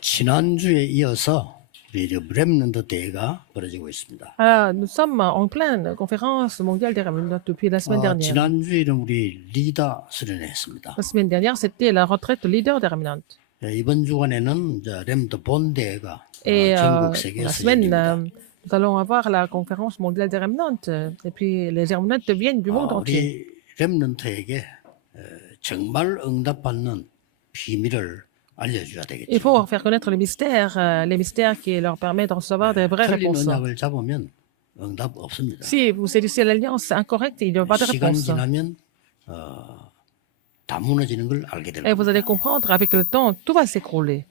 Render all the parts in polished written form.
지난주에 이어서 우리 렘넌트 대회가 벌어지고 있습니다. Nous sommes en pleine conférence mondiale des Rabbins depuis la semaine dernière. 지난주에는 우리 리더 수련회 했습니다. La semaine dernière, c'était la retraite leader des Rabbins. 이번 주간에는 렘넌트 본 대회가 Et 전국 세계 la semaine, 수련입니다. nous allons avoir la conférence mondiale des Rabbins. Et puis les Rabbins viennent du monde entier. 우리 렘넌트에게 정말 응답받는 비밀을 알려줘야 Il 되겠죠. faut faire connaître les mystères qui leur permettent de recevoir des vraies 틀린 réponses. 언약을 잡으면 응답 없습니다. Si vous saisissez l'alliance incorrecte, il n'y aura pas de 시간 réponse. 지나면 다 무너지는 걸 알게 될 Et vous 겁니다. allez comprendre, avec le temps, tout va s'écrouler.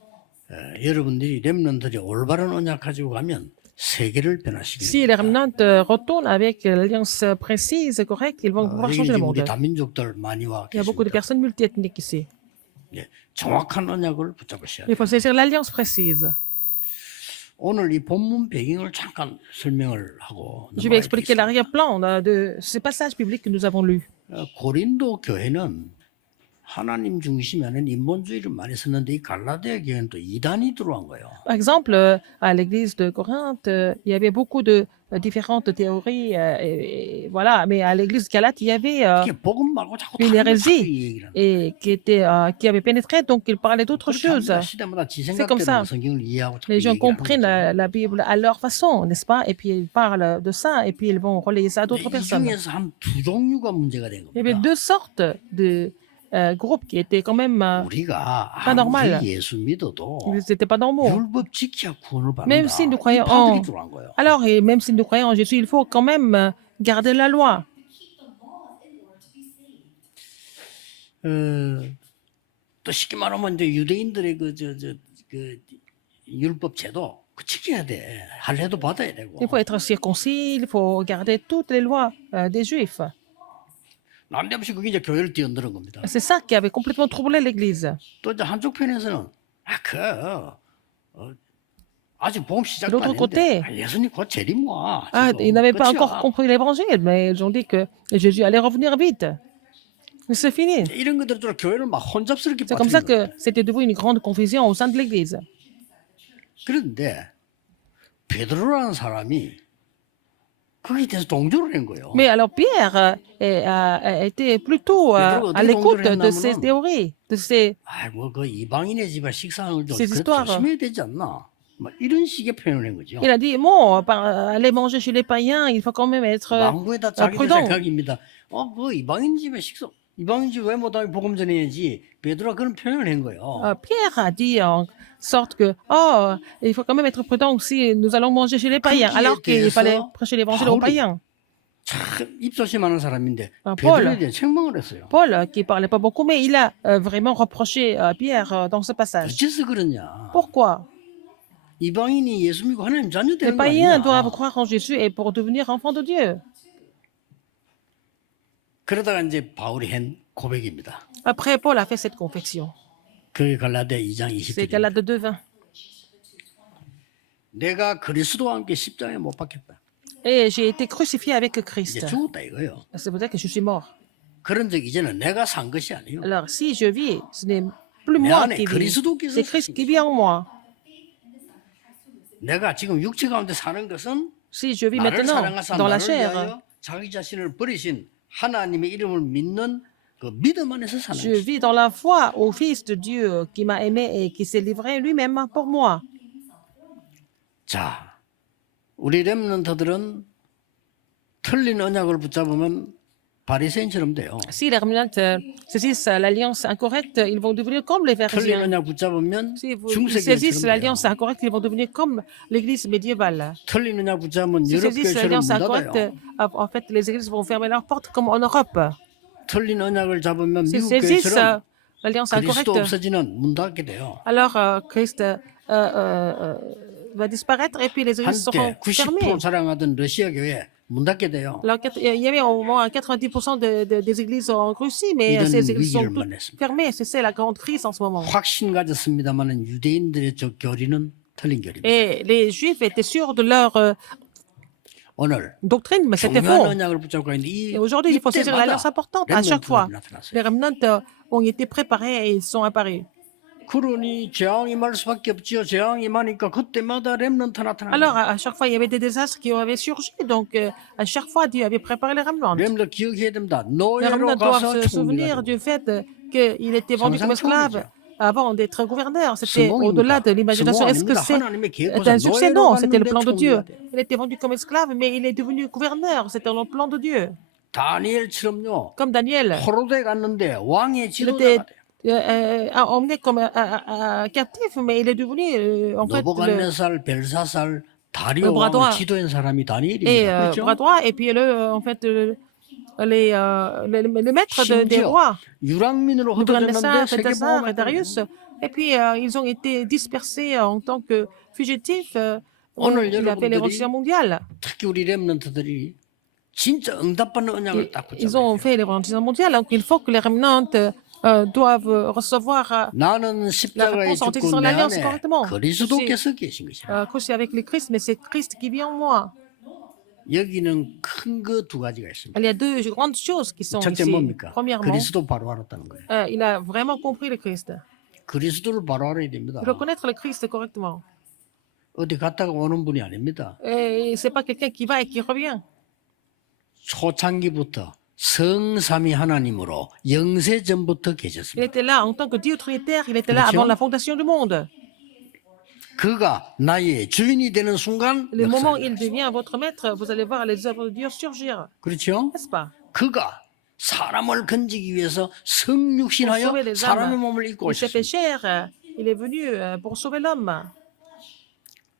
여러분들이 렘넌트들이 올바른 언약 가지고 가면 세계를 변화시킵니다. Si les Rabbins retournent avec l'alliance précise et correcte, ils vont pouvoir 여기 changer le 지금 monde. 우리 다민족들 많이 와 Il y a beaucoup de 계십니다. personnes multiethniques ici. 예, 정확한 언약을 붙잡으셔야 돼요. Il faut saisir l'alliance précise. 오늘 이 본문 배경을 잠깐 설명을 하고 Je vais expliquer 넘어가겠습니다. l'arrière-plan de ces passages bibliques que nous avons lus. 고린도 교회는 하나님 중심이 아닌 인본주의를 많이 썼는데 이 갈라디아 교회는 또 이단이 들어온 거예요. Par exemple, à l'église de Corinthe, il y avait beaucoup de différentes théories, voilà. Mais à l'église de Galate, il y avait 이게 복음 말고 자꾸 une 다른 걸 자꾸 hérésie 얘기를 하는 et qui avait pénétré, donc il parlait d'autre 그렇게 chose. 합니다. 시대마다 지 C'est comme ça. 생각대로 성경을 이해하고 자꾸 Les gens 얘기를 하는 comprennent 거죠. la Bible à leur façon, n'est-ce pas? Et puis ils parlent de ça, et puis ils vont relayer ça à d'autres 이 personnes. 중에서 한 두 종류가 문제가 된 Il y avait 겁니다. deux sortes de groupes qui étaient quand même, 우리가 pas normal. 아무리 예수 믿어도 ils n'étaient pas normaux. 율법 지켜야 구원을 받는다. Même si nous 이 croyons 파들이 en, 들어간 거예요. alors, et même si nous croyons en Jésus, il faut quand même garder la loi. 또 쉽게 말하면 이제 유대인들의 그 율법 제도 그 지켜야 돼. 할례도 받아야 되고. Il faut être circoncis, il faut garder toutes les lois des Juifs. 난데없이 그게 이제 교회를 뛰어드는 겁니다. C'est ça qui avait complètement troublé l'Église. 또 이제 한쪽 편에서는 아직 복음 De 시작도 안 l'autre 했는데 côté, 예수님 곧 재림 와. ils n'avaient pas encore 끝이야. compris l'Évangile, mais ils ont dit que Jésus allait revenir vite. Mais c'est fini. 이런 것들 들어 교회를 막 혼잡스럽게 C'est comme ça 빠뜨리는 거예요. que c'était devenu une grande confusion au sein de l'Église. 그런데 베드로라는 사람이 거기에 대해서 동조를 한 거예요. Mais alors Pierre a été plutôt à l'écoute de ces théories, de ces 그 이방인의 집에 식사하는 좀 Ces histoires. 조심해야 되지 않나? 막 이런 식의 표현을 한 거죠. Il a dit, bon, aller manger chez les païens, il faut quand même être 망구에다 자기들 prudent. 생각입니다. 그 이방인 집에 이방인 집 왜 못하게 복음 전해야지? 베드로가 그런 표현을 한 거예요. Pierre a dit en sorte que, il faut quand même être prudent si nous allons manger chez les païens, alors qu'il fallait prêcher l'évangile aux païens. 참 입조심하는 사람인데 Paul. 베드로에 대해 책망을 했어요. Paul, qui parlait pas beaucoup, mais il a vraiment reproché à Pierre dans ce passage. 어째서 그러냐? Pourquoi? 이방인이 예수 믿고 하나님 자녀 Les 되는 거 païens 아니냐? doivent croire en Jésus et pour devenir enfants de Dieu. 그러다가 이제 바울이 한 고백입니다. Après, Paul a fait cette confession. 그게 갈라디아 2장 C'est 20절. Galate 2:20. 내가 그리스도와 함께 십자가에 못 박혔다. Et j'ai été crucifié avec 이제 Christ. 죽었다 이거예요. C'est pour ça que je suis mort. 그런 적 이제는 내가 산 것이 아니에요. Alors, si je vis, ce n'est plus 내 moi 안에 qui vis, 그리스도께서 c'est Christ qui vit en moi. 내가 지금 육체 가운데 사는 것은 Si je vis 나를 maintenant 사랑하사 dans la 나를 chair, 위하여 자기 자신을 버리신 하나님의 이름을 믿는 그 믿음 안에서 사는 je 것이. vis dans la foi au Fils de Dieu qui m'a aimé et qui s'est livré lui-même pour moi. 자, 우리 렘넌트들은 틀린 언약을 붙잡으면 바리새인처럼 돼요. Si les remnants saisissent l'alliance incorrecte, ils vont devenir comme les 틀린 pharisiens. 언약 붙잡으면 Si ils saisissent 중세교회처럼 l'alliance 돼요. incorrecte, ils vont devenir comme l'église médiévale. 틀린 언약 붙잡으면 Si ils saisissent 유럽교회처럼 l'alliance 문 incorrecte, 닫아요. en fait, les églises vont fermer leurs portes comme en Europe. 틀린 언약을 잡으면 S'ils 미국 saisissent 교회처럼 l'alliance 그리스도 incorrecte, 없어지는 문 닫게 돼요. alors Christ va disparaître et puis les églises seront 한때 90% fermées. 사랑하던 러시아 교회 문 닫게 돼요. Alors, il y avait au moins 90% des églises en Russie, mais 이런 ces églises sont 위기를 toutes 만났습니다. fermées. C'est la grande crise en ce moment. 확신 가졌습니다만은 유대인들의 저 교리는 틀린 교리입니다. Et les Juifs étaient sûrs de leur 오늘 doctrine, mais c'était 중요한 faux. 언약을 붙잡고 있는데 Et aujourd'hui, il faut saisir l'alliance importante. À chaque fois, 나타났어요. les remnants ont été préparés et ils sont apparus. 그러니 재앙이 말 수밖에 없지요. 재앙이 많으니까 그때마다 렘넌트 나타나는 Alors, 거예요. à chaque fois, il y avait des désastres qui avaient surgi. Donc, à chaque fois, Dieu avait préparé les remnants. 렘넌트 기억해야 됩니다. Les 노예로 remnants doivent 가서 se souvenir 총리가 du 되고 fait qu'il était vendu comme esclave 상상초월이죠. avant d'être gouverneur. C'était 성공입니까? au-delà de l'imagination. 성공 Est-ce que 아닙니다. c'est 하나님의 계획보다 un succès? 노예로 Non, c'était le 갔는데 plan de Dieu. 총리가 돼. Il était vendu comme esclave, mais il est devenu gouverneur. C'était le plan de Dieu. 다니엘처럼요. Comme Daniel, 포로대 갔는데 왕의 il était 지도자가 돼요. emmené comme un captif, mais il est devenu en fait 노부갓네살, 벨사살, le bras droit. 다리오왕을 지도한 사람이 Et 다니엘입니다. 그렇죠? bras droit, et puis en fait, les maîtres des 심지어 rois, 유랑민으로 Nebuchadnezzar, 흩어졌는데 Belshazzar et 세계보험에 Darius. Et puis, ils ont été dispersés en tant que fugitifs. 오늘 Il a fait les 여러분들이 révolutions mondiales. 특히 우리 렘넌트들이 진짜 응답받는 언약을 딱 Ils ont 붙잡아야 돼요. fait les révolutions mondiales. Donc, il faut que les remnants doivent recevoir 나는 십자가에 réponse en 죽고 utilisant 내 l'alliance 안에 correctement. 그리스도께서 계신 것이라. crucifié avec le Christ, mais c'est Christ qui vit en moi. 여기는 큰 거 두 가지가 있습니다. Il y a deux grandes choses qui sont 첫째 ici. 뭡니까? Premièrement, 그리스도 바로 알았다는 거예요. il a vraiment compris le Christ. 그리스도를 바로 알아야 됩니다. Il doit connaître le Christ correctement. 어디 갔다가 오는 분이 아닙니다. Et c'est pas quelqu'un qui va et qui revient. 초창기부터 성삼위 하나님으로 영세 전부터 Il 계셨습니다. était là en tant que Dieu trinitaire, il était là 그렇죠? avant la fondation du monde. 그가 나의 주인이 되는 순간 Le moment où 역사입니다. il devient votre maître, vous allez voir les œuvres de Dieu surgir. 그렇죠? N'est-ce pas? 그가 사람을 건지기 위해서 Pour 성육신하여 sauver les 사람의 âmes. 몸을 입고 Il s'est fait 오셨습니다. chair. Il est venu pour sauver l'homme.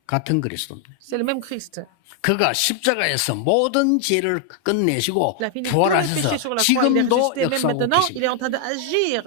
같은 그리스도입니다. C'est le même Christ. 그가 십자가에서 모든 죄를 끝내시고 Il a fini tous les 부활하셔서 péchés sur la croix. Il est 지금도 ressuscité. Même 역사하고 maintenant, il 계십니다. est en train d'agir.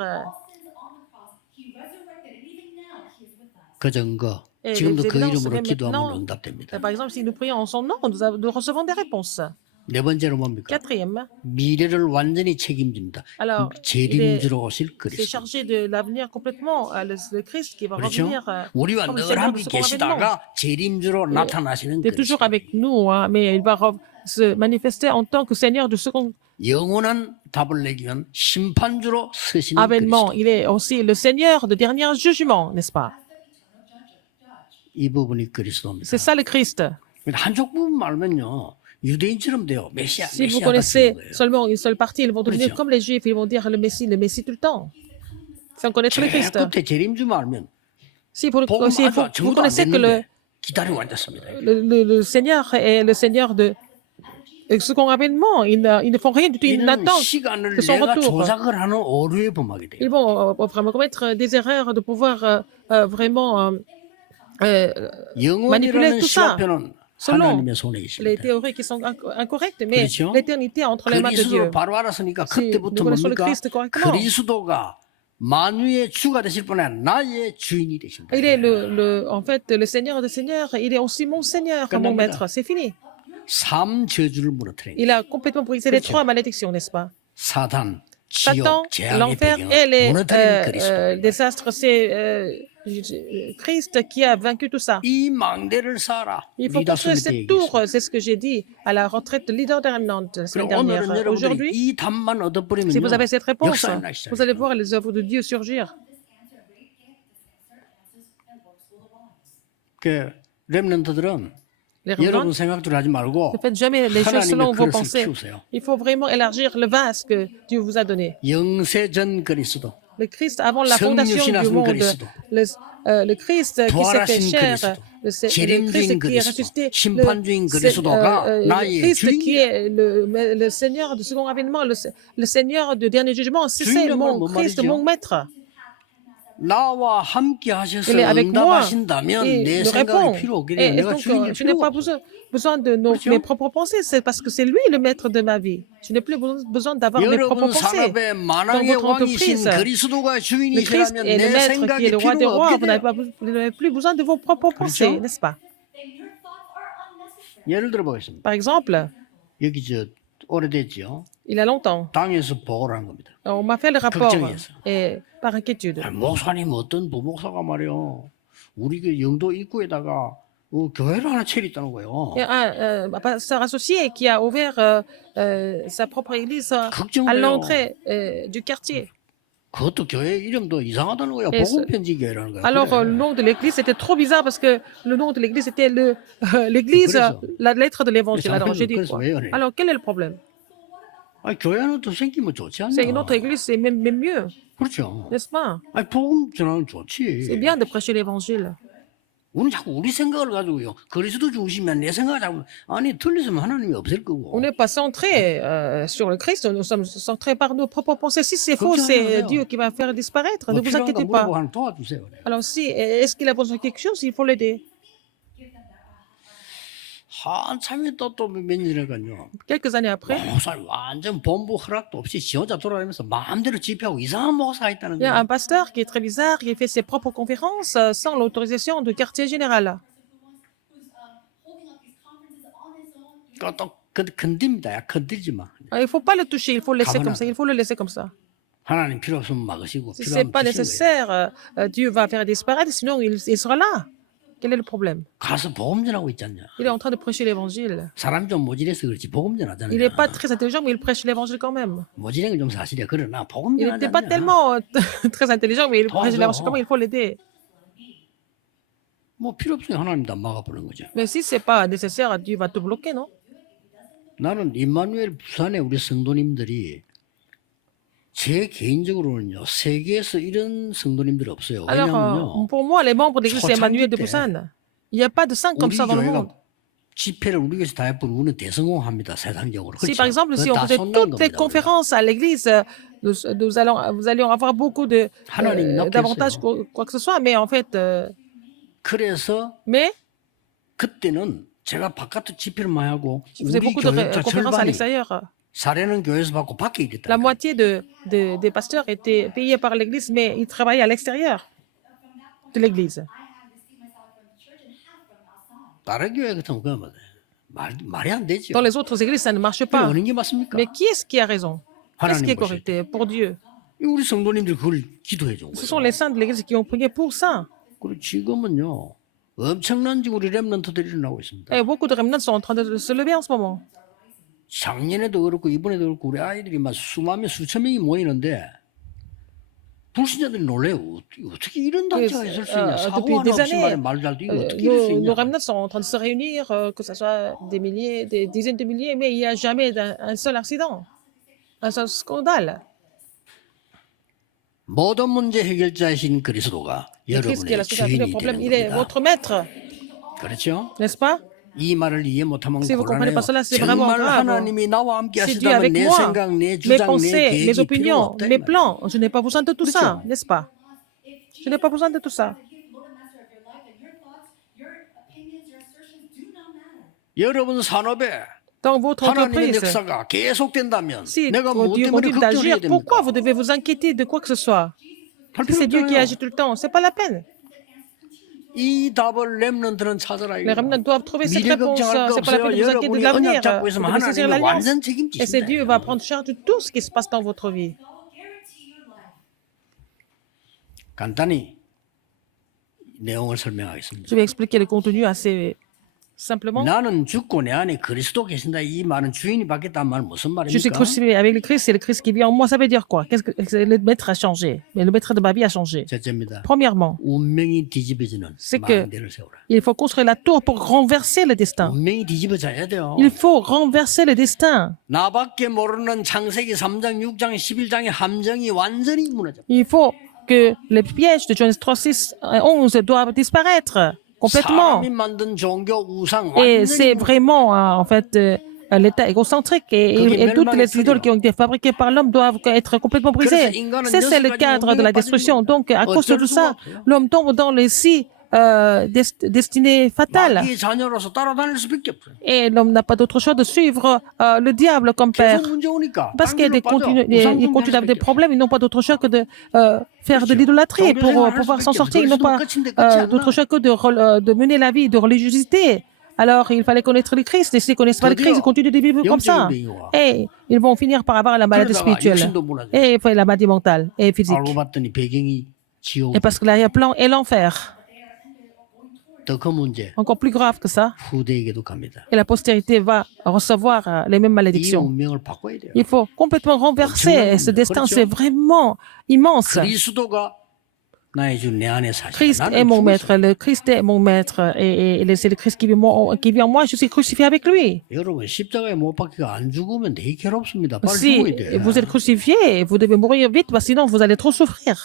그 증거 Et 지금도 les 그 évidences, 이름으로 même 기도하면 maintenant, 응답됩니다. par exemple, si nous prions en son nom, nous recevons des réponses. 네 번째로 뭡니까? Quatrième, 미래를 완전히 책임집니다. alors, 재림주로 오실 c'est 그리스도. chargé de l'avenir complètement, le Christ qui va 그렇죠? revenir 우리와 comme le 늘 Seigneur de 함께 ce grand événement. 계시다가 재림주로 나타나시는 Il est toujours 그리스도. avec nous, hein, mais il va se manifester en tant que Seigneur du second 영원한 답을 내기 위한 심판주로 서시는 avènement. 그리스도. Il est aussi le Seigneur de dernier jugement, n'est-ce pas? 이 부분이 그리스도입니다. C'est ça le Christ. 한쪽 부분 말면요. 유대인처럼 돼요. 메시아, Si vous 메시아다 connaissez 주는 거예요. seulement une seule partie, ils vont devenir 그렇죠. comme les Juifs, ils vont dire le Messie tout le temps, sans connaître le 제일 Christ. 끝에 재림주 말면 Si vous, 복음 si 아직 vous 정도 안 connaissez que 됐는데 기다리고 앉았습니다. le Seigneur est le Seigneur de second avènement, ils ne font rien du tout, ils 이는 n'attendent 시간을 que son 내가 retour. 조작을 ha는 오류에 범하게 돼요. Ils vont vraiment commettre des erreurs de pouvoir vraiment manipuler 영원이라는 tout ça 시간표는 selon 하나님의 손에 les 있습니다. théories qui sont incorrectes, mais 그렇죠? l'éternité est entre les mains de Dieu. 그리스도를 바로 알았으니까 Si 그때부터 nous connaissons le 뭡니까? Christ correctement. 그리스도가 만유의 주가 되실 뿐 아니라 나의 주인이 되십니다. Il est en fait le Seigneur des Seigneurs, il est aussi mon Seigneur, mon 끝납니다. Maître. C'est fini. 삼 저주를 무너뜨린 Il a complètement brisé les 그렇죠. trois malédictions, n'est-ce pas? 사단, Satan, 지옥, 재앙의 l'enfer 배경을 et les 무너뜨린 그리스도. désastres, c'est Christ qui a vaincu tout ça. 이 망대를 쌓아라. Il faut 리다 construire 스미트 cette tour, 얘기했어요. c'est ce que j'ai dit à la retraite de leader de Remnant la semaine 그럼 오늘은 dernière. 여러분들이 Aujourd'hui, 이 답만 얻어버리면요. si vous avez cette réponse, 역사의 날 시작해요. vous allez voir les œuvres de Dieu surgir. 그 렘넌트들은 Les 여러분 Remnants, 생각대로 하지 말고 ne faites jamais les choses selon 하나님의 vos 그릇을 pensées. 키우세요. Il faut vraiment élargir le vase que Dieu vous a donné. 영세전 그리스도, Le Christ avant la fondation du monde, le Christ qui s'est fait 부활하신 chair, 그리스도, le 재림주인 Christ qui est 그리스도, ressuscité, 심판주인 그리스도가 le 나의 Christ qui 주인이야. est le Seigneur du second avènement, le Seigneur du dernier jugement, c'est 주인이란 mon 건 Christ, 말이죠? mon maître. 나와 함께 하셔서 Il est avec moi 응답하신다면 et 내 nous répond. 생각이 필요 없게 Et 돼요. 내가 donc, 주인일 je n'ai 필요가 pas 없어. besoin de 그렇죠? mes propres pensées, c'est parce que c'est lui le maître de ma vie. Je n'ai plus besoin d'avoir mes propres 여러분 pensées. 산업의 Dans 만왕의 votre 왕이신 entreprise, 그리스도가 le Christ 주인이시라면 est le 내 maître qui est 생각이 le roi des 필요가 rois. 없게 돼요. Vous n'avez plus besoin de vos propres pensées, 그렇죠? n'est-ce pas? 예를 들어 보겠습니다. Par exemple, 여기 오래됐죠. il y a longtemps, 당에서 보고를 한 겁니다. on m'a fait le rapport 걱정해서. et par inquiétude. 목사님 어떤 부목사가 말이요. 우리 그 영도 입구에다가 교회를 하나 차렸다는 거예요. Il y a un pasteur associé qui a ouvert sa propre église à 걱정돼요. l'entrée du quartier. 그것도 교회 이름도 이상하다는 거야. Et ce- 복음편지교회라는 거야. Alors, 그래. le nom de l'église était trop bizarre parce que le nom de l'église était l'église, 그래서. la lettre de l'évangile. Alors, 잠깐만요. j'ai dit 그래서 quoi? 왜요? Alors, quel est le problème? 아니, 교회 하나 더 생기면 좋지 C'est une 않나? autre église, c'est même mieux, 그렇죠. n'est-ce pas? 아니, 복음 전하면 C'est 좋지. bien de prêcher l'évangile. 우리는 자꾸 우리 생각을 가지고요. 그리스도 중심이면 내 생각을 자꾸 아니 틀렸으면 하나님이 없을 On 거고. n'est pas centré sur le Christ, nous sommes centrés par nos propres pensées. Si c'est faux, Comme ça, c'est non. Dieu qui va faire disparaître. 뭐 Ne vous 필요한가 inquiétez 물어보고 pas. 하나 도와주세요. 그래. Alors, si, est-ce qu'il a besoin de quelque chose? Il faut l'aider. 한참이 또 몇 년이니까요. Quelques années après, 목사 완전 본부 허락도 없이 지 혼자 돌아다니면서 마음대로 집회하고 이상한 목사가 있다는 il y a 거예요. un pasteur qui est très bizarre, qui fait ses propres conférences sans l'autorisation du quartier général. 그것도 건듭니다. 야, 건들지 마. Il ne faut pas le toucher, il faut le laisser Cabanade. comme ça. Il faut le laisser comme ça. 하나님 필요 없으면 막으시고 Si ce n'est 필요하면 pas 주시는 거예요. nécessaire, Dieu va faire disparaître, sinon il sera là. Quel est le problème? 가서 복음 전하고 있지 않냐. Il est en train de prêcher l'évangile. 사람이 좀 모질해서 그렇지 복음 Il 전하잖아요. n'est pas très intelligent, mais il prêche l'évangile quand même. 모질한 건 좀 사실이야. 그러나 복음 Il 전하지 n'était pas 않냐. tellement très intelligent, mais il Toi, prêche l'évangile non. quand même, il faut l'aider. 뭐 필요 없으면 하나님도 안 막아보는 거죠. Mais si ce n'est pas nécessaire, Dieu va te bloquer, non? 나는 임마누엘 부산의 우리 성도님들이 제 개인적으로는요 세계에서 이런 성도님들이 없어요. Alors, 왜냐하면요 pour moi, les membres de l'église Trop Emmanuel de tranquille. Busan, il n'y a pas de saints comme 우리 ça dans le monde. 교회가 집회를 우리 교회에서 다 해본 우리는 대성공합니다. 세상적으로. Si 그렇죠? par exemple, si 그건 on 다 faisait 손난 toutes les 겁니다, 우리가. conférences à l'église, nous allions avoir beaucoup 하나님 낚였어요. d'avantages, quoi que ce soit, mais en fait, 그래서 mais 그때는 제가 바깥에 집회를 많이 하고 je faisais 우리 beaucoup de 교회자 conférences à 절반이 l'extérieur. 사례는 교회에서 받고 밖에 La 일했다. moitié des pasteurs étaient payés par l'église, mais ils travaillaient à l'extérieur de l'église. 다른 교회 같은 거 말이 안 되죠. Dans les autres églises, ça ne marche 그게 pas. 어느 게 맞습니까? Mais qui est-ce qui a raison? Qu'est-ce qui est 하나님 것이. correct? Pour Dieu. 우리 성도님들이 그걸 기도해 준 Ce sont 거예요. les saints de l'église qui ont prié pour ça. 그리고 지금은요 엄청난 우리 렘넌트들이 일어나고 있습니다. Et beaucoup de remnants sont en train de se lever en ce moment. 작년에도 그렇고 이번에도 그렇고 우리 아이들이 막 수만 명 수천 명이 모이는데 불신자들이 놀래요. 어떻게 이런 단체가 있을 수 있냐. 사고 Depuis 하나 des 없이 말에 années, 말도 잘 되고 어떻게 이럴 수 nos 있냐. remnants sont en train de se réunir, que ce soit des milliers, des dizaines de milliers, mais il n'y a jamais un seul accident, un seul scandale. 모든 문제 해결자이신 그리스도가 Le Christ qui est la 여러분의 solution à tous les 주인이 problèmes, 되는 il est 겁니다. votre maître, 그렇죠? n'est-ce pas? 이 말을 이해 못하면 Si vous comprenez 곤란해요. pas cela, c'est vraiment 정말 grave. 하나님이 나와 함께 C'est Dieu 하시다면 avec 내 moi, 생각, 내 mes 주장, 내 pensées, mes 계획이 필요 opinions, 없다. mes plans, je n'ai pas besoin de tout ça, 그렇죠? n'est-ce pas? Je n'ai pas besoin de tout ça. 여러분 산업에 Dans votre 하나님의 entreprise, 역사가 계속된다면 si 내가 뭐 Dieu 때문에 continue 걱정해야 d'agir, pourquoi 됩니까? vous devez vous inquiéter de quoi que ce soit? 할 Si 필요 c'est Dieu qui 없잖아요. agit tout le temps, c'est pas la peine. 이 답을 렘넌트는 찾아라 Les 이거. remnants doivent trouver cette 미래 réponse. 걱정할 거 C'est pas la 없어요. peine de vous inquiéter de 여러분이 l'avenir. 언약 잡고 있으면 Vous devez saisir 하나님이 l'alliance. 완전 Et c'est Dieu 책임지신다. va prendre charge de tout ce qui se passe dans votre vie. 간단히 내용을 설명하겠습니다. Je vais expliquer le contenu assez simplement. 나는 죽고 내 안에 그리스도 계신다 이 말은 주인이 바뀌었다는 말은 무슨 Je suis 말입니까? crucifié avec le Christ, c'est le Christ qui vit en moi. Ça veut dire quoi? Qu'est-ce que le maître a changé? Mais le maître de ma vie a changé. 첫째입니다. Premièrement, 운명이 뒤집어지는 C'est que- 망대를 세우라. il faut construire la tour pour renverser le destin. 운명이 뒤집어져야 돼요. Il faut renverser le destin. 나밖에 모르는 창세기 3장, 6장, 11장의 함정이 완전히 무너져. Il faut que les pièges de Genèse 3, 6, 11 doivent disparaître complètement. 사람이 만든 종교 우상 Et c'est 완전히 vraiment, en fait, l'état égocentrique et toutes les idoles qui ont été fabriquées par l'homme doivent être complètement brisées. C'est le cadre de la destruction. Donc, à cause de tout ça, l'homme tombe dans les six destinées fatales. 마귀의 자녀로서 따라다닐 수밖에 없어요. Et l'homme n'a pas d'autre choix de suivre le diable comme père. 계속 문제 오니까 Parce qu'il y a 딴 길로 빠져. ils continuent d'avoir des problèmes, ils n'ont pas d'autre choix que de faire de l'idolâtrie pour pouvoir s'en sortir. Ils n'ont pas d'autre choix que de mener la vie de religiosité. Alors, il fallait connaître le Christ. Et s'ils ne connaissent pas le Christ, ils continuent de vivre comme ça. Et ils vont finir par avoir la maladie spirituelle. Et la maladie mentale et physique. 알고 봤더니 배경이 지옥. Et parce que l'arrière-plan est l'enfer. 더 큰 문제 Encore plus grave que ça. 후대에게도 갑니다. Et la postérité va recevoir les mêmes 이 malédictions. 운명을 바꿔야 돼요. Il faut complètement renverser ce destin. C'est vraiment immense. 그리스도가 나의 주 내 안에 사시라. Christ est 나는 mon 죽었어. maître. Le Christ est mon maître. Et c'est le Christ qui vit en moi. Je suis crucifié avec lui. 여러분 십자가에 못 박히가 안 죽으면 되게 괴롭습니다. 빨리 Si 죽어야 돼. vous êtes crucifié, vous devez mourir vite, parce que sinon vous allez trop souffrir.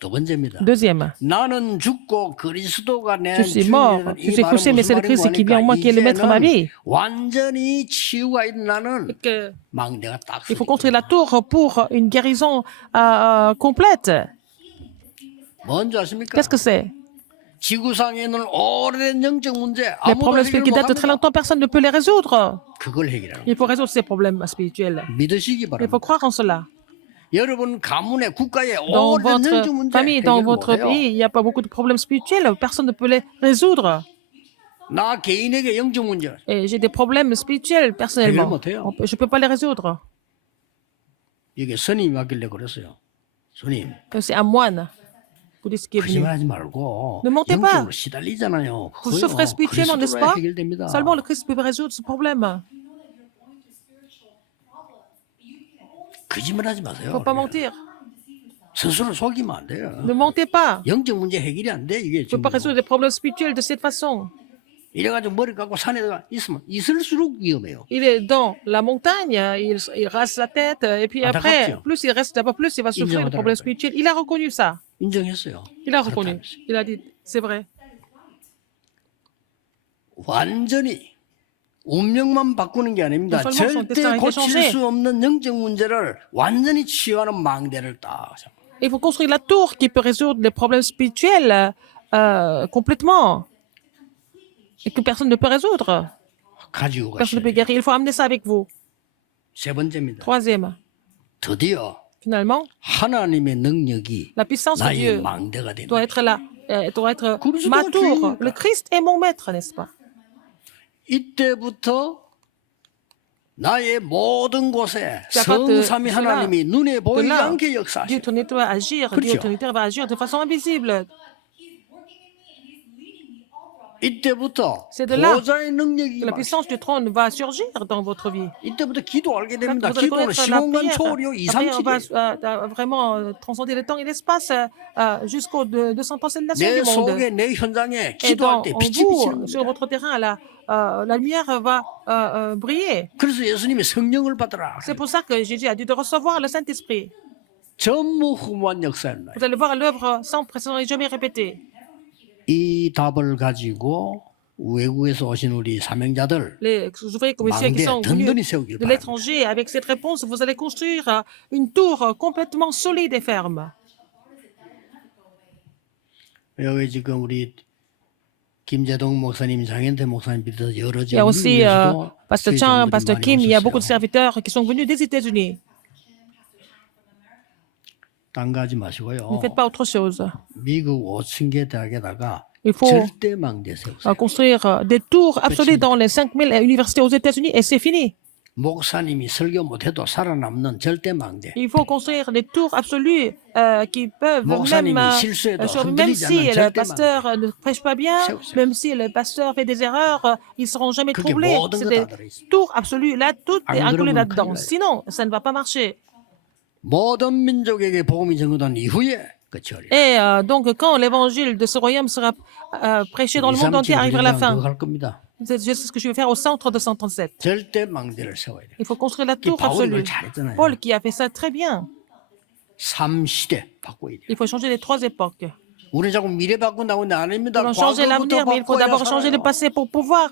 두 번째입니다. Deuxième, 나는 죽고 그리스도가 내 je suis mort, je suis crucifié, mais c'est le Christ qui vit en moi qui est le maître de ma vie. 완전히 치유가 있는 나는 Et que 망대가 딱 il faut 서지. construire la tour pour une guérison complète. 뭔지 아십니까? Qu'est-ce que c'est? 지구상에 있는 오래된 영적 문제 Les 아무도 problèmes 해결 spirituels qui datent de très 못합니다. longtemps, personne ne peut les résoudre. 그걸 해결하는 Il faut résoudre ces problèmes spirituels. 거예요. 믿으시기 Il faut 바랍니다. croire en cela. 여러분 가문에 국가에 Dans 오래된 영적 votre 문제 famille, dans 해결 votre 못해요. pays, il n'y a pas beaucoup de problèmes spirituels. Personne ne peut les résoudre. 나 개인에게 영적 문제 Et j'ai des problèmes spirituels personnellement. 못해요. Je ne peux pas les résoudre. 이게 스님이 왔길래 그랬어요. 스님 C'est un moine. Vous dites ce qui est venu. 거짓말하지 말고 Ne mentez pas. 영적으로 시달리잖아요. Vous souffrez spirituellement, n'est-ce pas? 해결됩니다. Seulement le Christ peut résoudre ce problème. 거짓말하지 Il ne 마세요. faut pas mentir. 스스로 속이면 안 돼요. Ne mentez pas. 영적 문제 해결이 안 돼. 이게 Je ne peux pas résoudre les problèmes spirituels de cette façon. 이래가지고 머리 깎고 산에다가 있으면 있을수록 위험해요. Il est dans la montagne, il rase la tête, et puis après, D'accord. plus il reste là-bas, plus il va souffrir de problèmes spirituels. Il a reconnu ça. 인정했어요. Il a reconnu. Il a dit, c'est vrai. 완전히 운명만 바꾸는 게 아닙니다. Non seulement son 절대 destin a été 고칠 changé. 수 없는 영적 문제를 완전히 치유하는 망대를 딱 잡아요. Il faut construire la tour qui peut résoudre les problèmes spirituels complètement. Et que personne ne peut résoudre. 가지고 Personne ne peut 가셔야 돼요. guérir. Il faut amener ça avec vous. 세 번째입니다. Troisième, 드디어 finalement, 하나님의 능력이 la puissance de 나의 Dieu 망대가 되는 doit être là, doit être 그리스도가 ma tour. 주인이니까. Le Christ est mon maître, n'est-ce pas? 이때부터 나의 모든 곳에 capable de 성삼위 cela. 하나님이 눈에 De 보이지 là, 않게 Dieu 역사하시고 Trinité va agir, 그렇죠. Dieu Trinité va agir de façon invisible. 이때부터 C'est de là 보좌의 능력이 Que la puissance du trône va surgir dans votre vie. 이때부터 기도 알게 Quand 됩니다. vous allez 기도는 connaître la 시공간 prière, 초월이요 la prière va 237이에요. vraiment transcender le temps et l'espace jusqu'aux 200 nations 내 du monde. 속에 내 현장에 Et dans 기도할 때 en 빛이 비치는 vous, sur 겁니다. votre terrain, la lumière va briller. 그래서 예수님이 성령을 받으라. C'est pour ça que Jésus a dit de recevoir le Saint-Esprit. 전무후무한 역사였나요? Vous allez voir l'œuvre sans précédent et jamais répétée. 이 답을 가지고 외국에서 오신 우리 사명자들 Les ouvriers commissaires qui 망대 sont 든든히 venus 세우길 de 바랍니다. l'étranger, avec cette réponse, vous allez construire une tour complètement solide et ferme. 여기 지금 우리 김재동 목사님, 장현태 목사님 비롯해서 여러 Il y a aussi 미국에서도 Pasteur Chang, 수혜자분들이 Pasteur 많이 Kim, il y a 오셨어요. beaucoup de serviteurs qui sont venus des États-Unis. 딴 거 하지 마시고요. Ne faites pas autre chose. 미국 5층 개 대학에다가 Il faut 절대 망대 세우세요. construire des tours absolues dans les 5000 universités aux États-Unis et c'est fini. 목사님이 설교 못해도 살아남는 절대 망대. Il faut construire des tours absolues qui peuvent 목사님이 même, 실수해도 même 흔들리지 si 않는 le 절대 pasteur ne prêche pas bien, 세우세요. même si le pasteur fait des erreurs, ils ne seront jamais 그게 troublés. 모든 C'est 거 des 다 들어있어요. tours absolus. Là, tout est 안 inclus 그러면 là-dedans. 큰일 나요. Sinon, ça ne va pas marcher. 모든 민족에게 복음이 전거된 이후에 끝이 어려요. Et donc, quand l'évangile de ce royaume sera prêché dans le monde entier, arrivera la fin. 그거 할 겁니다. C'est ce que je vais faire au centre de 137. 절대 망대를 세워야 돼요. Il faut construire la 이 tour 바울이 그걸 absolue. 잘했잖아요. Paul qui a fait ça très bien. 3시대 바꿔야 돼요. Il faut changer les trois époques. 우리 자꾸 미래 바꾼다고 하는데 아닙니다. Nous allons changer l'avenir, mais il faut d'abord changer le passé pour pouvoir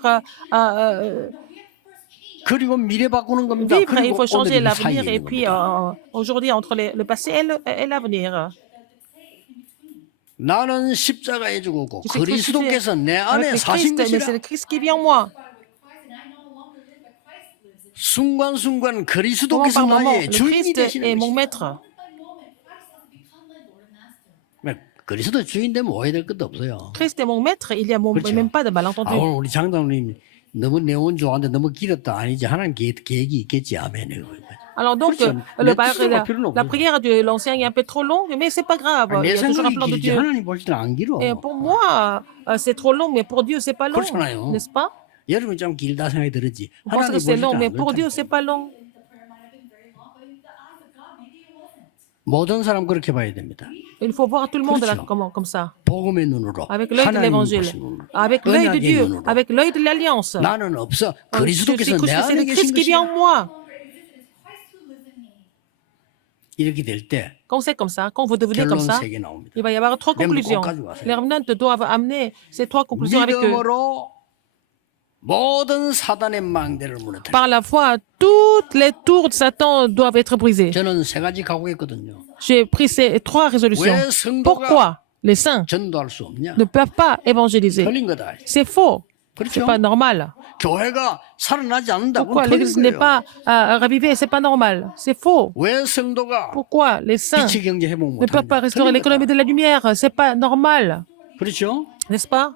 그리고 미래 바꾸는 겁니다. vivre. Il 그리고 faut changer 오늘 이 l'avenir 사이에 et 있는 puis 겁니다. aujourd'hui entre le passé et l'avenir. 나는 십자가에 죽었고 Je suis 그리스도께서 내 Avec 안에 le 사신 Christ, mais c'est le 것이라. Christ qui vit en moi. 순간순간 Moment 그리스도께서 par moment, 나의 le 주인이 Christ est 되시는 mon 것이다. maître. 그리스도 주인 되면 오해될 것도 없어요. Christ est mon maître, il n'y a 그렇죠. même pas de malentendu. 오늘 우리 장로님 너무 내온 좋아하는데 너무 길었다. 아니지. 하나님 계획이 있겠지. 아멘. Alors donc, 그렇죠. 내 뜻대로 갈 필요는 la 없어요. prière de l'ancien est un peu trop longue, mais c'est pas grave. Il 내 y a toujours un 생각이 plan de 길지 Dieu. 하나님 볼 때는 안 길어. Et pour moi, c'est trop long, mais pour Dieu, c'est pas long, 그렇잖아요. n'est-ce pas? 여러분 좀 길다 생각이 들었지. Vous pensez que 하나님 c'est 볼 long, 때는 mais 안 pour Dieu, 그렇다. c'est pas long. 모든 사람 그렇게 봐야 됩니다. Il faut voir tout le monde là, 그렇죠. comme ça. 복음의 눈으로, Avec l'œil de 하나님 l'évangile, 보신 눈으로, avec l'œil de 언약의 Dieu, 눈으로. avec l'œil de l'alliance. 나는 없어. Je 그리스도께서 sais que 내 c'est 안에 le 계신 Christ qui vit en 것이야. moi. 이렇게 될 때 Quand c'est comme ça, quand vous devenez comme 결론 ça, 3개 나옵니다. il va y avoir trois conclusions. Les remnants doivent amener ces trois conclusions avec eux. 믿음으로 모든 사단의 망대를 무너뜨려. Par la foi, toutes les tours de Satan doivent être brisées. 저는 세 가지 각오했거든요. J'ai pris ces trois résolutions. 왜 성도가 Pourquoi les saints 전도할 수 없냐? ne peuvent pas évangéliser? 틀린 거다. C'est faux. 그렇죠? C'est pas normal. 교회가 살아나지 않는다고 Pourquoi 틀린 l'Église n'est 거예요. pas ravivée? C'est pas normal. C'est faux. 왜 성도가 Pourquoi les saints 빛의 경제 회복 ne peuvent pas 못하냐? restaurer l'économie de la lumière? C'est pas normal. 그렇죠? N'est-ce pas?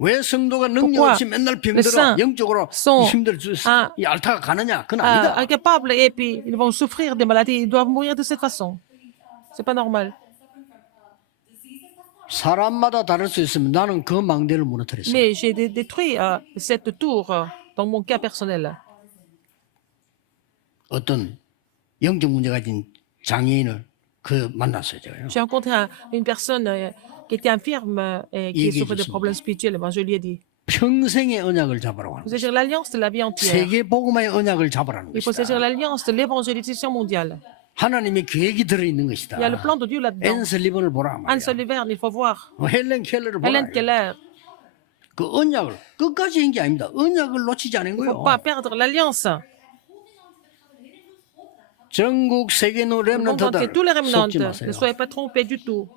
왜 성도가 능력 Pourquoi 없이 맨날 les 병들어 saints 영적으로 sont, 힘들 이 알타가 가느냐? 그건 아니다. Incapables et puis ils vont souffrir des maladies. Ils doivent mourir de cette façon. C'est pas normal. 사람마다 다를 수 있으면 나는 그 망대를 무너뜨렸어요. Mais j'ai détruit cette tour dans mon cas personnel. 어떤 영적 문제 가진 장애인을 만났어요, 제가요. J'ai rencontré une personne qui était infirme et qui 얘기해 souffrait de 줬습니다. problèmes spirituels. Ben, je lui ai dit, 평생의 언약을 잡으라고 하는 vous 거예요. saisir l'alliance de la vie entière. 세계 복음의 언약을 잡으라는 Il faut saisir 것이다. l'alliance de l'évangélisation mondiale. 하나님의 계획이 들어있는 것이다. Il y a le plan de Dieu là-dedans. 앤 설리번을 보라 Anne 말이야. Sullivan, il faut voir. 헬렌 켈러를 보라. Hélène Keller, 그 언약을 끝까지 한 게 아닙니다. 언약을 놓치지 않은 il ne 거예요. faut pas perdre l'alliance. 전국 세계 노 Le monde entier, 렘넌트들 tous les remnants, 속지 마세요. ne soyez pas trompés du tout.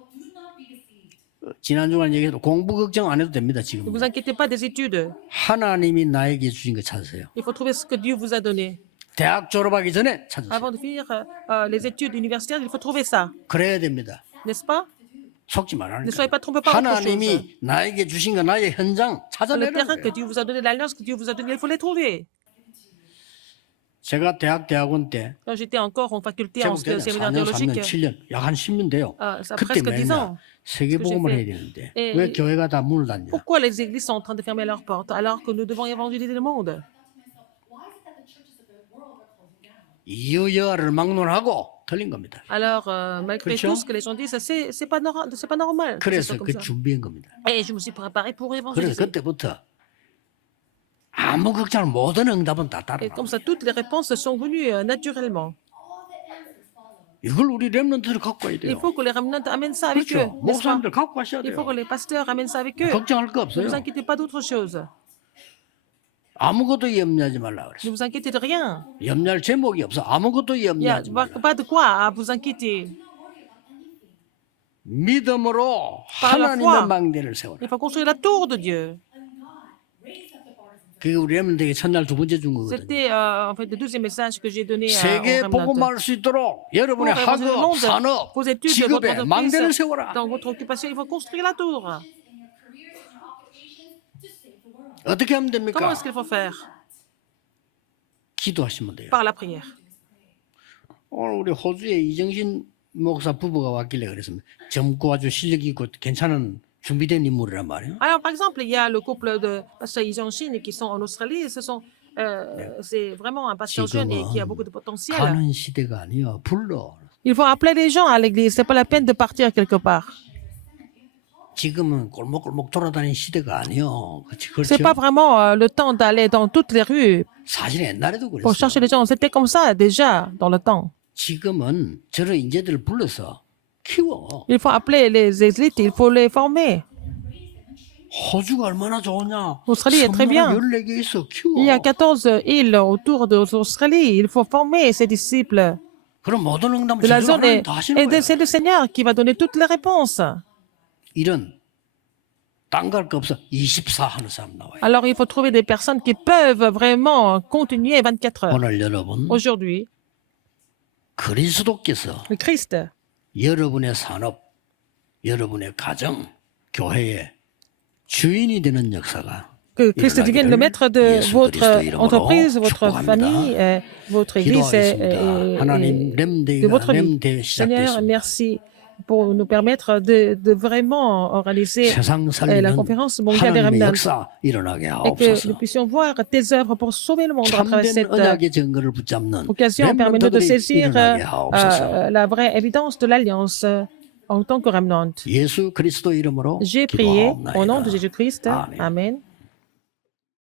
지난 주간 얘기해도 공부 걱정 안 해도 됩니다. Ne 지금 vous inquiétez pas des études. 하나님이 나에게 주신 거 찾으세요. Il faut trouver ce que Dieu vous a donné. 대학 졸업하기 전에 찾으세요. Avant de finir les études universitaires, il faut trouver ça. 그래야 됩니다. N'est-ce pas? 속지 Ne 말라니까. soyez pas trompés par autre chose. 하나님이 나에게 주신 거 나의 현장 Le 찾아내는 terrain que 거예요. Dieu vous a donné, l'alliance que Dieu vous a donnée, il faut les trouver. 제가 대학원 때 Quand j'étais encore en faculté, en 제국 séminaire 4년, 3년, théologique, 7년, 약 한 10년 돼요. ça a 그때 presque 10 맨날 ans. 세계복음을 fait. 해야 되는데 Et- 왜 교회가 다 문을 닫냐? Pourquoi les églises sont en train de fermer leurs portes alors que nous devons évangéliser le monde? 이유여하를 막론하고 틀린 겁니다. Alors, malgré 그렇죠? tout ce que les gens disent, c'est pas normal. que ce 그래서 soit comme 그 ça. 준비한 겁니다. Et je me suis préparé pour 그래서 évangéliser. 그때부터 아무 걱정 모든 응답은 다 Et 따라. comme ça, toutes les réponses sont venues naturellement. 이걸 우리 렘넌트들 갖고 와야 Il 돼요. faut que les remnants amènent ça avec eux. 그렇죠. N'est-ce pas? 목사님들 갖고 가셔야 Il faut 돼요. que les pasteurs amènent ça avec eux. 걱정할 거 Ne 없어요. vous inquiétez pas d'autre chose. 아무것도 염려하지 말라 Ne 그랬어요. vous inquiétez de rien. 염려할 제목이 없어. 아무것도 Il n'y a 염려하지 말라. pas de quoi à vous inquiéter. 믿음으로 Par la 하나님의 foi. 망대를 세워라. Il faut construire la tour de Dieu. 그게 우리 렘넌트에게 첫날 두 번째 준 거거든요. C'était en fait le deuxième message que j'ai donné 세계 aux remnants. 복음할 수 있도록 여러분의 Pour évangéliser le 학업, monde, 산업, vos études, votre 직업에 망대를 entreprise, 세워라. dans votre occupation, il faut construire la tour. 어떻게 하면 Comment 됩니까? est-ce qu'il faut faire? 기도하시면 돼요. Par la prière. 오늘 우리 호주에 이정신 목사 부부가 왔길래 그랬습니다. 젊고 아주 실력 있고 괜찮은 준비된 인물이란 말이에요. Alors, par exemple, il y a le couple de pasteurs en Chine qui sont en Australie. C'est vraiment un pasteur jeune et qui a beaucoup de potentiel. 가는 시대가 아니야. 불러. Il faut appeler les gens à l'église. C'est pas la peine de partir quelque part. 지금은 골목골목 돌아다니는 시대가 아니요. 그렇지, C'est pas 그렇죠. vraiment le temps d'aller dans toutes les rues 사실 옛날에도 pour 그랬어요. chercher les gens. C'était comme ça déjà dans le temps. 지금은 저런 인재들을 불러서 키워. Il faut appeler les élites, il faut les former. 호주가 얼마나 좋으냐. Australie est très bien. 14개 있어. 키워. Il y a 14 îles autour de l'Australie. Il faut former ces disciples 그럼 모든 응답은 de la 제대로 zone. 하나님 다 하시는 Et 거야. c'est le Seigneur qui va donner toutes les réponses. 이런 딴 갈 거 없어. 24 하는 사람 나와요. Alors, il faut trouver des personnes qui peuvent vraiment continuer 24 heures. 오늘 여러분 Aujourd'hui, 그리스도께서 le Christ, 여러분의 산업, 여러분의 가정, 교회의 주인이 되는 역사가 Que Christ devienne le maître de 예수 votre 그리스도 이름으로 entreprise, votre 축복합니다. famille, votre église 기도하겠습니다. 하나님 de 렘데이가 votre vie. 렘데 Seigneur, 시작됐습니다. merci pour nous permettre de vraiment organiser 세상 la 살리는 conférence mondiale des 하나님의 remnants 역사 일어나게 et que 하옵소서. nous puissions voir tes œuvres pour sauver le monde à travers 참된 cette 언약의 증거를 붙잡는 occasion. Permets-nous de 렘넌트들이 saisir 일어나게 하옵소서. la vraie évidence de l'alliance en tant que remnant. 예수 그리스도 이름으로 J'ai prié au nom de 기도하옵나이다. Jésus-Christ. 아멘. Amen.